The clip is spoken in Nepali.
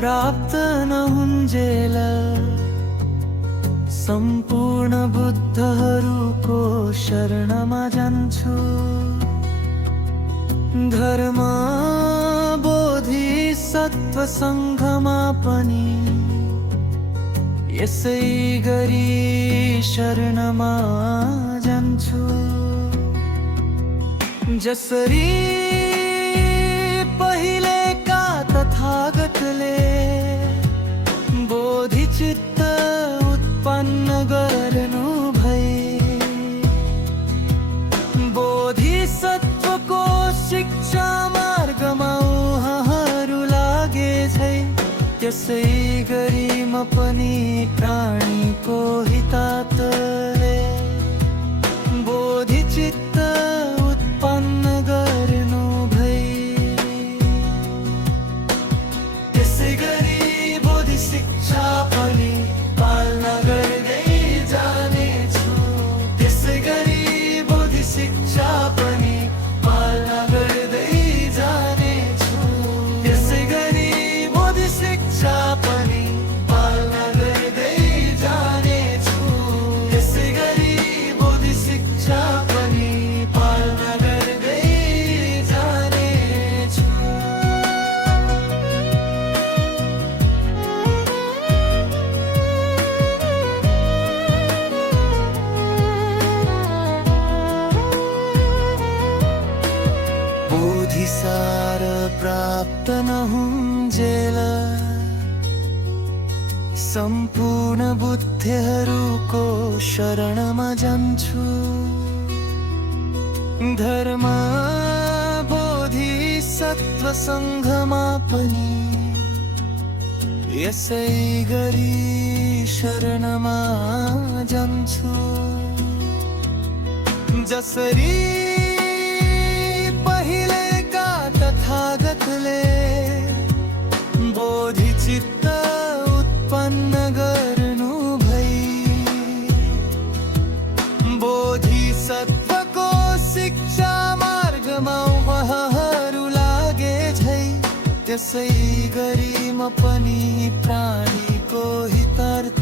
प्राप्त नहुन्जेल सम्पूर्ण बुद्धहरूको शरणमा जान्छु। धर्म बोधिसत्व सङ्घमा पनि यसै गरी शरणमा जान्छु। जसरी पहिलेका तथागतले बोधिचित्त उत्पन्न गर्नु भई, बोधिसत्वको शिक्षा मार्गमा उहाँहरू लागे झै, त्यसै गरी म पनि प्राणीको हितार्थले बोधिचित्त उत्पन्न गर्नु भई। त्यसै गरी बोधि शिक्षा पनि पालना गर्दै जानेछु। त्यसै गरी बोधि शिक्षा पनि पालना गर्दै जानेछु। त्यसै गरी बोधि शिक्षा पनि पालना गर्दै जानेछु। त्यसै गरी बोधि शिक्षा पनि पालना गर्दै जानेछु। बोधिसार प्राप्त नहुन्जेल सम्पूर्ण बुद्धहरूको शरणमा जान्छु। धर्म बोधिसत्व सङ्घमा पनि यसै गरी शरणमा जान्छु। जसरी पहिलेका तथागतले बोधिचित्त उत्पन्न गर्नु भई, बोधिसत्वको शिक्षा मार्गमा उहाँहरू लागे झै, त्यसै गरी म पनि प्राणीको हितार्थ